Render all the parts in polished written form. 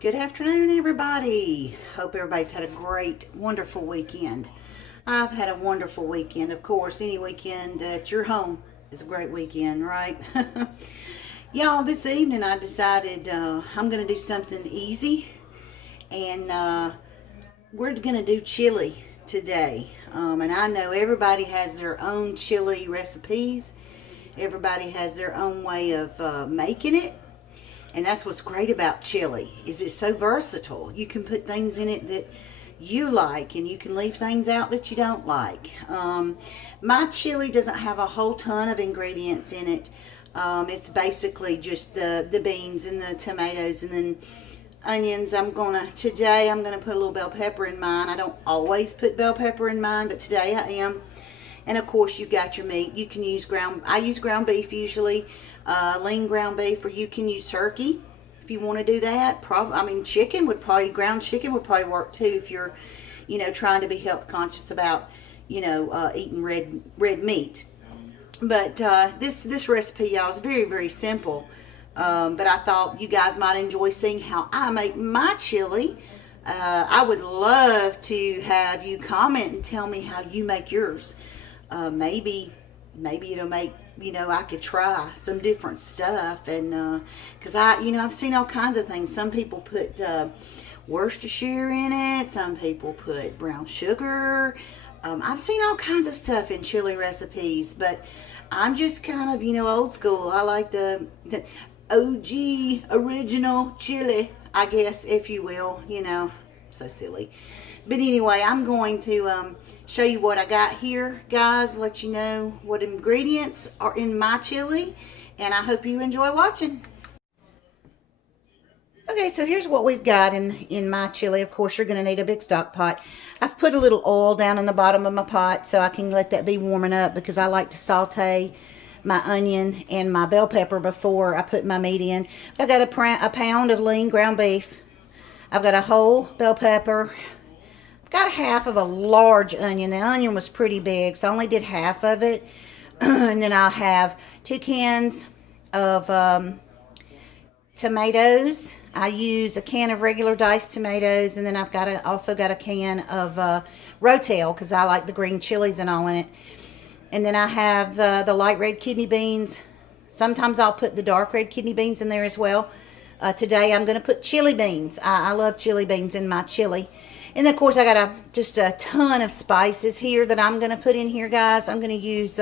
Good afternoon, everybody. Hope everybody's had a great, wonderful weekend. I've had a wonderful weekend. Of course, any weekend at your home is a great weekend, right? Y'all, this evening I decided I'm going to do something easy, and we're going to do chili today. And I know everybody has their own chili recipes. Everybody has their own way of making it. And that's what's great about chili, is it's so versatile. You can put things in it that you like, and you can leave things out that you don't like. My chili doesn't have a whole ton of ingredients in it. It's basically just the beans and the tomatoes and then onions. Today I'm gonna put a little bell pepper in mine. I don't always put bell pepper in mine, but today I am. And of course, you've got your meat. You can use I use ground beef usually, lean ground beef, or you can use turkey if you want to do that. Ground chicken would probably work too if you're, trying to be health conscious about, eating red meat. But this recipe, y'all, is very, very simple. But I thought you guys might enjoy seeing how I make my chili. I would love to have you comment and tell me how you make yours. Maybe it'll make, I could try some different stuff. And because I've seen all kinds of things. Some people put Worcestershire in it. Some people put brown sugar. I've seen all kinds of stuff in chili recipes, but I'm just kind of, old school. I like the OG original chili, I guess, if you will. So silly. But anyway, I'm going to show you what I got here, guys. Let you know what ingredients are in my chili, and I hope you enjoy watching. Okay, so here's what we've got in my chili. Of course, you're going to need a big stock pot. I've put a little oil down in the bottom of my pot so I can let that be warming up, because I like to saute my onion and my bell pepper before I put my meat in. I've got a pound of lean ground beef. I've got a whole bell pepper. Got half of a large onion. The onion was pretty big, so I only did half of it. And then I'll have 2 cans of tomatoes. I use a can of regular diced tomatoes, and then I've also got a can of Rotel, because I like the green chilies and all in it. And then I have the light red kidney beans. Sometimes I'll put the dark red kidney beans in there as well. Today I'm going to put chili beans. I love chili beans in my chili. And then, of course, I got just a ton of spices here that I'm going to put in here, guys. I'm going to use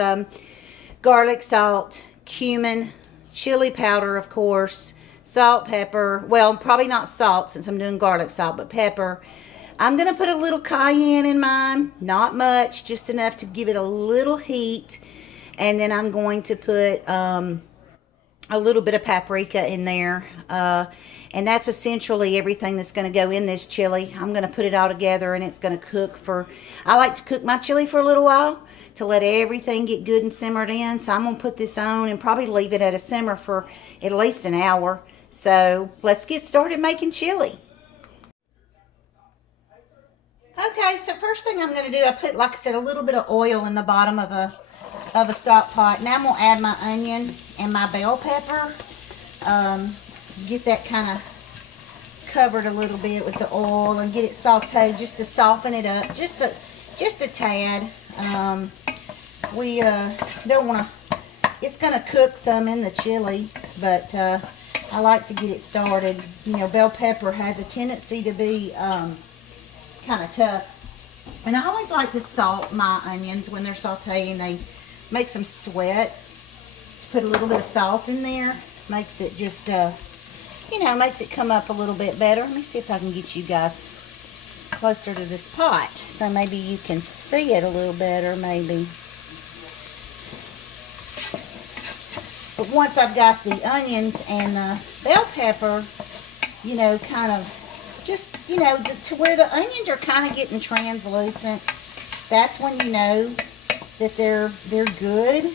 garlic, salt, cumin, chili powder, of course, salt, pepper. Well, probably not salt since I'm doing garlic salt, but pepper. I'm going to put a little cayenne in mine. Not much, just enough to give it a little heat. And then I'm going to put a little bit of paprika in there. And that's essentially everything that's going to go in this chili. I'm going to put it all together, and it's going to cook I like to cook my chili for a little while to let everything get good and simmered in. So I'm going to put this on and probably leave it at a simmer for at least an hour. So let's get started making chili. Okay, so first thing I'm going to do, I put, like I said, a little bit of oil in the bottom of a stock pot. Now I'm going to add my onion and my bell pepper. Get that kind of covered a little bit with the oil and get it sauteed just to soften it up, just a tad. We don't want to, it's going to cook some in the chili, but I like to get it started. Bell pepper has a tendency to be kind of tough. And I always like to salt my onions when they're sauteing. They make them sweat. Put a little bit of salt in there. Makes it just, makes it come up a little bit better. Let me see if I can get you guys closer to this pot, so maybe you can see it a little better, maybe. But once I've got the onions and the bell pepper, kind of just, to where the onions are kind of getting translucent, that's when you know that they're good.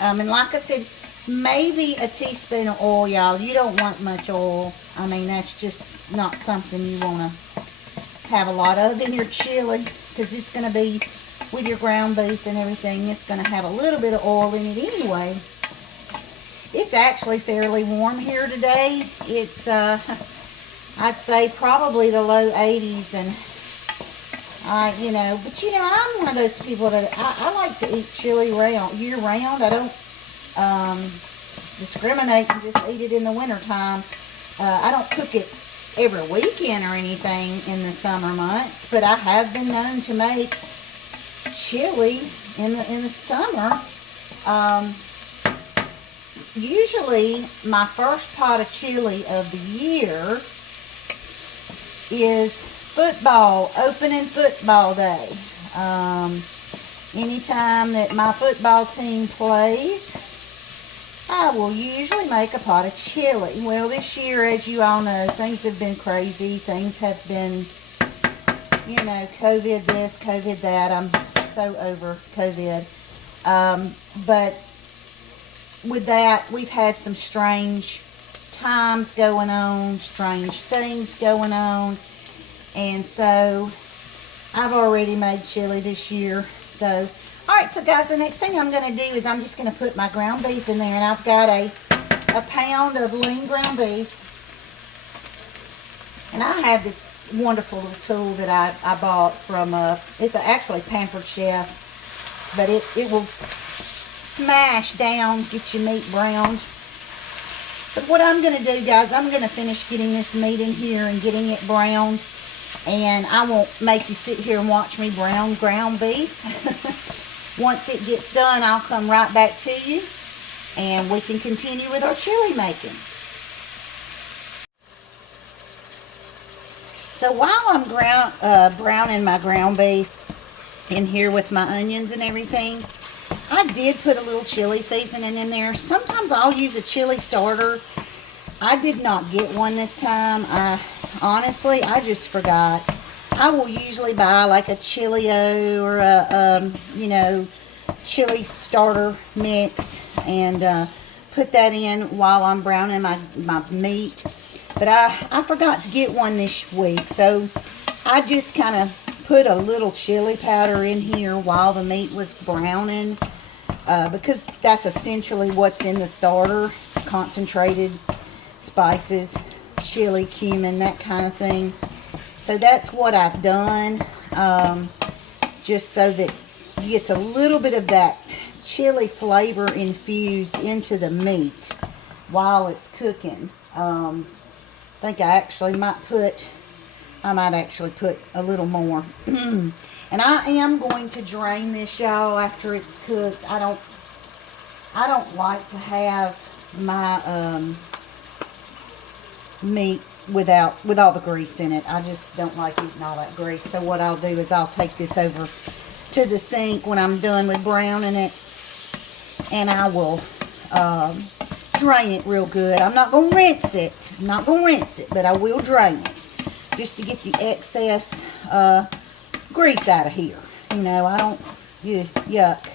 And like I said, maybe a teaspoon of oil, y'all. You don't want much oil. That's just not something you want to have a lot of in your chili, because it's going to be with your ground beef and everything. It's going to have a little bit of oil in it anyway. It's actually fairly warm here today. It's I'd say probably the low 80s. And but I'm one of those people that I like to eat chili year round. I don't discriminate and just eat it in the wintertime. I don't cook it every weekend or anything in the summer months, but I have been known to make chili in the summer. Usually my first pot of chili of the year is opening football day. Anytime that my football team plays, I will usually make a pot of chili. Well, this year, as you all know, things have been crazy. Things have been, COVID this, COVID that. I'm so over COVID. But with that, we've had some strange times going on, strange things going on. And so, I've already made chili this year. So, alright, so guys, the next thing I'm going to do is I'm just going to put my ground beef in there. And I've got a pound of lean ground beef. And I have this wonderful little tool that I bought from, it's actually Pampered Chef. But it will smash down, get your meat browned. But what I'm going to do, guys, I'm going to finish getting this meat in here and getting it browned. And I won't make you sit here and watch me brown ground beef. Once it gets done, I'll come right back to you. And we can continue with our chili making. So while I'm browning my ground beef in here with my onions and everything, I did put a little chili seasoning in there. Sometimes I'll use a chili starter. I did not get one this time. Honestly, I just forgot. I will usually buy like a Chili-O or a, chili starter mix and put that in while I'm browning my meat. But I forgot to get one this week. So I just kind of put a little chili powder in here while the meat was browning. Because that's essentially what's in the starter. It's concentrated spices, chili, cumin, that kind of thing. So that's what I've done, just so that it gets a little bit of that chili flavor infused into the meat while it's cooking. I think I might actually put a little more. And I am going to drain this, y'all, after it's cooked. I don't like to have my meat with all the grease in it. I just don't like eating all that grease. So what I'll do is I'll take this over to the sink when I'm done with browning it, and I will drain it real good. I'm not going to rinse it. But I will drain it just to get the excess grease out of here. I don't, yuck.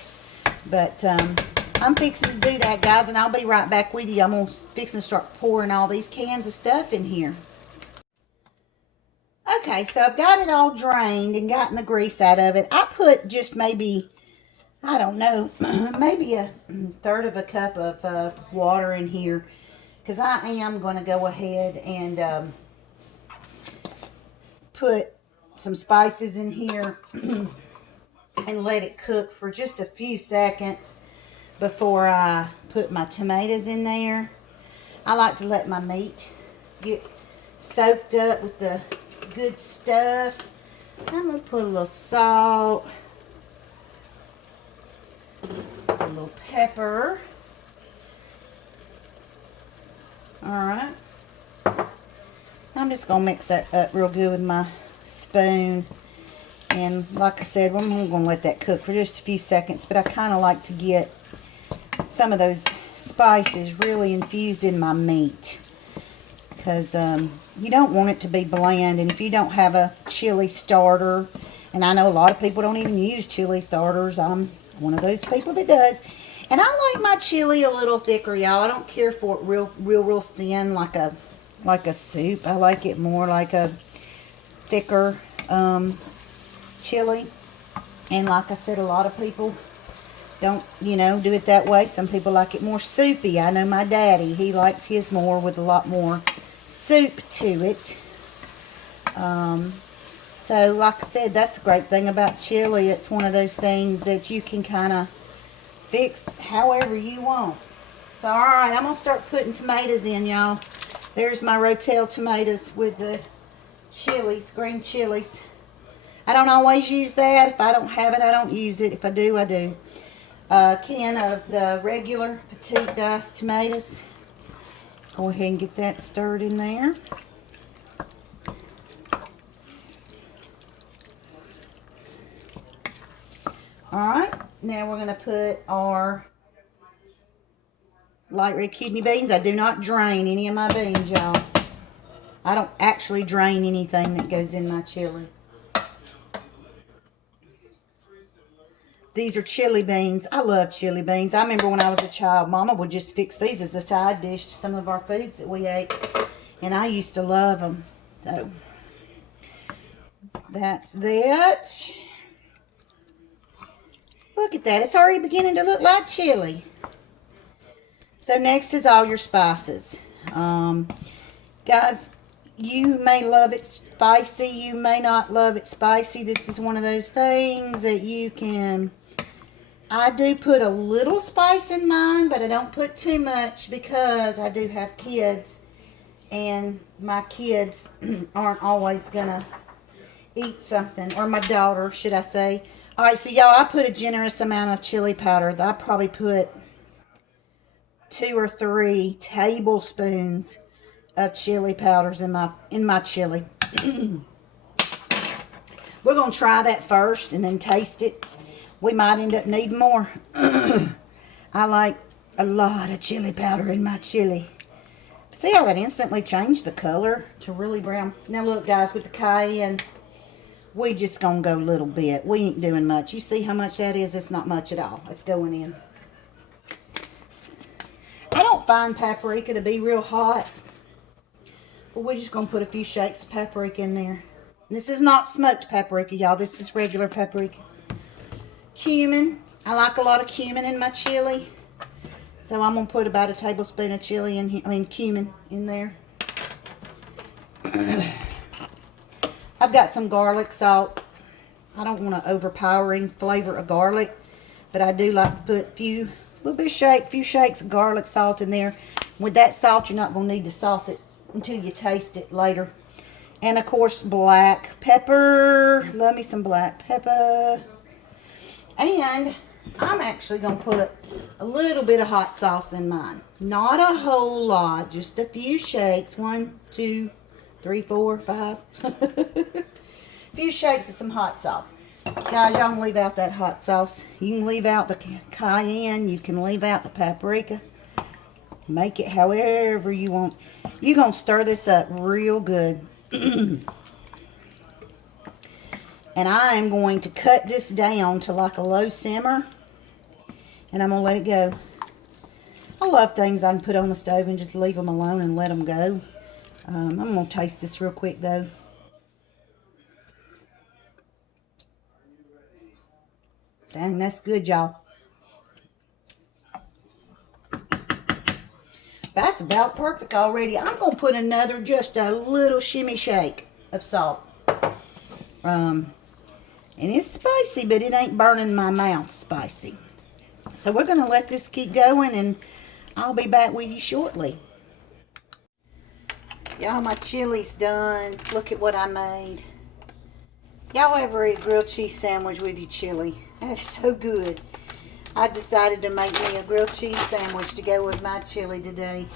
But I'm fixing to do that, guys, and I'll be right back with you. I'm fixing to start pouring all these cans of stuff in here. Okay, so I've got it all drained and gotten the grease out of it. I put just maybe, I don't know, maybe a third of a cup of water in here, because I am going to go ahead and put some spices in here and let it cook for just a few seconds before I put my tomatoes in there. I like to let my meat get soaked up with the good stuff. I'm going to put a little salt, a little pepper. Alright. I'm just going to mix that up real good with my spoon. And like I said, I'm going to let that cook for just a few seconds. But I kind of like to get some of those spices really infused in my meat, because you don't want it to be bland. And if you don't have a chili starter, and I know a lot of people don't even use chili starters, I'm one of those people that does, and I like my chili a little thicker, y'all. I don't care for it real thin like a soup. I like it more like a thicker chili. And like I said, a lot of people don't, do it that way. Some people like it more soupy. I know my daddy, he likes his more with a lot more soup to it. So like I said, that's the great thing about chili. It's one of those things that you can kind of fix however you want. So alright, I'm going to start putting tomatoes in, y'all. There's my Rotel tomatoes with the chilies, green chilies. I don't always use that. If I don't have it, I don't use it. If I do, I do. A can of the regular petite diced tomatoes. Go ahead and get that stirred in there. Alright, now we're going to put our light red kidney beans. I do not drain any of my beans, y'all. I don't actually drain anything that goes in my chili. These are chili beans. I love chili beans. I remember when I was a child, Mama would just fix these as a side dish to some of our foods that we ate. And I used to love them. So, that's that. Look at that. It's already beginning to look like chili. So next is all your spices. Guys, you may love it spicy. You may not love it spicy. This is one of those things that you can... I do put a little spice in mine, but I don't put too much because I do have kids. And my kids aren't always going to eat something. Or my daughter, should I say. Alright, so y'all, I put a generous amount of chili powder. I probably put 2 or 3 tablespoons of chili powders in my chili. We're going to try that first and then taste it. We might end up needing more. I like a lot of chili powder in my chili. See how that instantly changed the color to really brown? Now look, guys, with the cayenne, we just going to go a little bit. We ain't doing much. You see how much that is? It's not much at all. It's going in. I don't find paprika to be real hot. But we're just going to put a few shakes of paprika in there. This is not smoked paprika, y'all. This is regular paprika. Cumin. I like a lot of cumin in my chili. So I'm going to put about a tablespoon of chili in here. I mean cumin in there. I've got some garlic salt. I don't want an overpowering flavor of garlic. But I do like to put a little bit of few shakes of garlic salt in there. With that salt, you're not going to need to salt it until you taste it later. And of course, black pepper. Love me some black pepper. And I'm actually going to put a little bit of hot sauce in mine. Not a whole lot, just a few shakes. 1, 2, 3, 4, 5. A few shakes of some hot sauce. Guys, y'all can leave out that hot sauce. You can leave out the cayenne. You can leave out the paprika. Make it however you want. You're going to stir this up real good. And I am going to cut this down to like a low simmer. And I'm going to let it go. I love things I can put on the stove and just leave them alone and let them go. I'm going to taste this real quick though. Dang, that's good, y'all. That's about perfect already. I'm going to put another, just a little shimmy shake of salt. And it's spicy, but it ain't burning my mouth spicy. So we're going to let this keep going, and I'll be back with you shortly. Y'all, my chili's done. Look at what I made. Y'all ever eat a grilled cheese sandwich with your chili? That's so good. I decided to make me a grilled cheese sandwich to go with my chili today.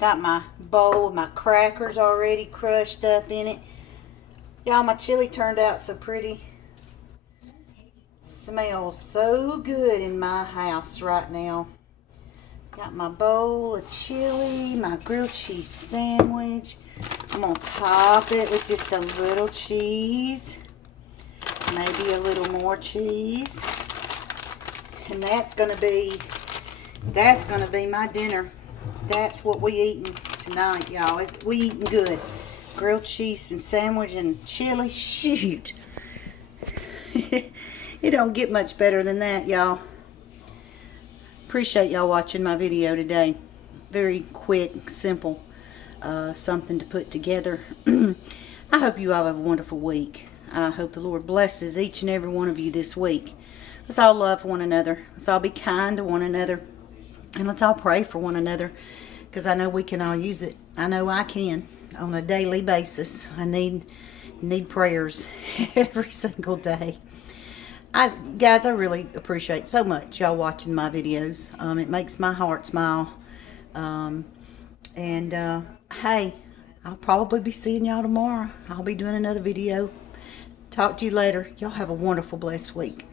Got my bowl with my crackers already crushed up in it. Y'all, my chili turned out so pretty. Smells so good in my house right now. Got my bowl of chili, my grilled cheese sandwich. I'm going to top it with just a little cheese. Maybe a little more cheese. And that's going to be my dinner. That's what we eating tonight, y'all. We eating good. Grilled cheese and sandwich and chili. Shoot. It don't get much better than that, y'all. Appreciate y'all watching my video today. Very quick, simple. something to put together. I hope you all have a wonderful week. I hope the Lord blesses each and every one of you this week. Let's all love one another. Let's all be kind to one another. And let's all pray for one another, because I know we can all use it. I know I can on a daily basis. I need prayers every single day. Guys, I really appreciate so much y'all watching my videos. It makes my heart smile. Hey, I'll probably be seeing y'all tomorrow. I'll be doing another video. Talk to you later. Y'all have a wonderful, blessed week.